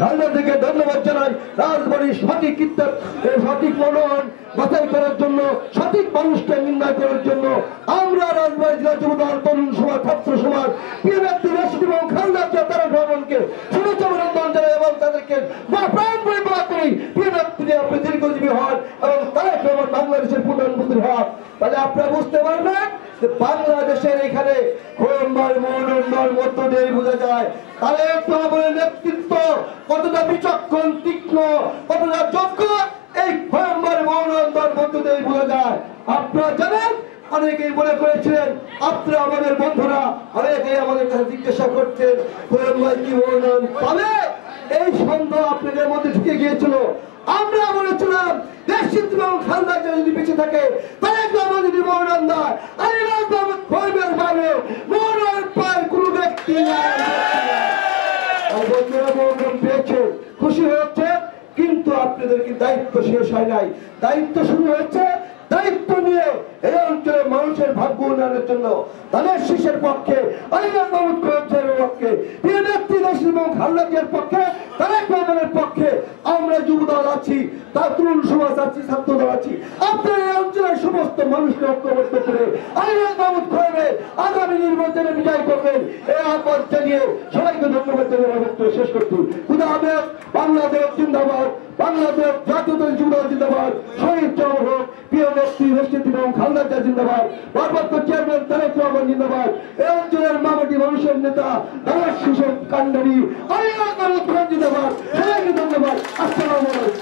খালদা থেকে ধন্যবাদ জানাই রাজবাড়ির সঠিক মনোনয়ন বাছাই করার জন্য, সঠিক মানুষকে নির্ণয় করার জন্য আমরা রাজবাড়ী জেলা যুবদল তরুণ সমাজ ছাত্র সমাজ প্রিয় ব্যক্তি রাষ্ট্র এবং খালদা তারা ভ্রমণকে শুভেচ্ছা অভিনন্দন জানাই এবং তাদেরকে প্রাণ করে দোয়া করি প্রিয় ব্যক্তি আপনি দীর্ঘজীবী হন এবং তারা কেমন বাংলাদেশের প্রধানমন্ত্রী হন। তাহলে আপনারা বুঝতে পারবেন যে বাংলাদেশের এখানে মনোনয়নের মধ্য দিয়ে বোঝা যায় তাহলে একটু আমাদের নেতৃত্ব কতটা বিচক্ষণ, তীক্ষ্ণ, কতটা যোগ্য এই মনোনয়নের মধ্য দিয়ে বোঝা যায়। আপনারা জানেন অনেকেই মনে করেছিলেন, আপনারা আমাদের বন্ধুরা অনেকেই আমাদের কাছে জিজ্ঞাসা করছেন কি মনোনয়ন পাবে, এই সন্দেহ আপনাদের মধ্যে ঢুকে গিয়েছিল। আমরা বলেছিলাম দেশচিত্র এবং খালদা যদি বেঁচে থাকে তাহলে আমাদের যদি মনোনয়ন দেয় মনোনয়ন পায় কোনো ব্যক্তি মনোনয়ন পেয়েছে, খুশি হয়েছে, কিন্তু আপনাদের কি দায়িত্ব শেষ হয় নাই, দায়িত্ব শুরু হয়েছে। দায়িত্ব নিয়ে এই অঞ্চলের মানুষের ভাগ্য উন্নয়নের জন্য তাদের শীষের পক্ষে পক্ষে এবং খালদার পক্ষে তারেক রহমানের পক্ষে আমরা যুবদল আছি, তার তরুণ সমাজ আছি, ছাত্র দল আছি। আপনার এই অঞ্চলের সমস্ত মানুষকে ঐক্যবদ্ধ করে আগামী নির্বাচনে বিজয় করবেন এই আহ্বান জানিয়ে সবাইকে ধন্যবাদ জানিয়ে শেষ করছি। খুদা হাফেজ। বাংলাদেশ জিন্দাবাদ, বাংলাদেশ জাতীয়তাবাদী যুবদল জিন্দাবাদ, শহীদ জওহর হোক, প্রিয় নেত্রী দেশনেত্রী এবং খালদা জিন্দাবাদ, ভারপ্রাপ্ত চেয়ারম্যান তারেক রহমান জিন্দাবাদ, এই অঞ্চলের মামাটি মানুষের নেতা দারাস শিশু কান্ডারি জিন্দাবাদ। সবাইকে ধন্যবাদ। আসসালামু আলাইকুম।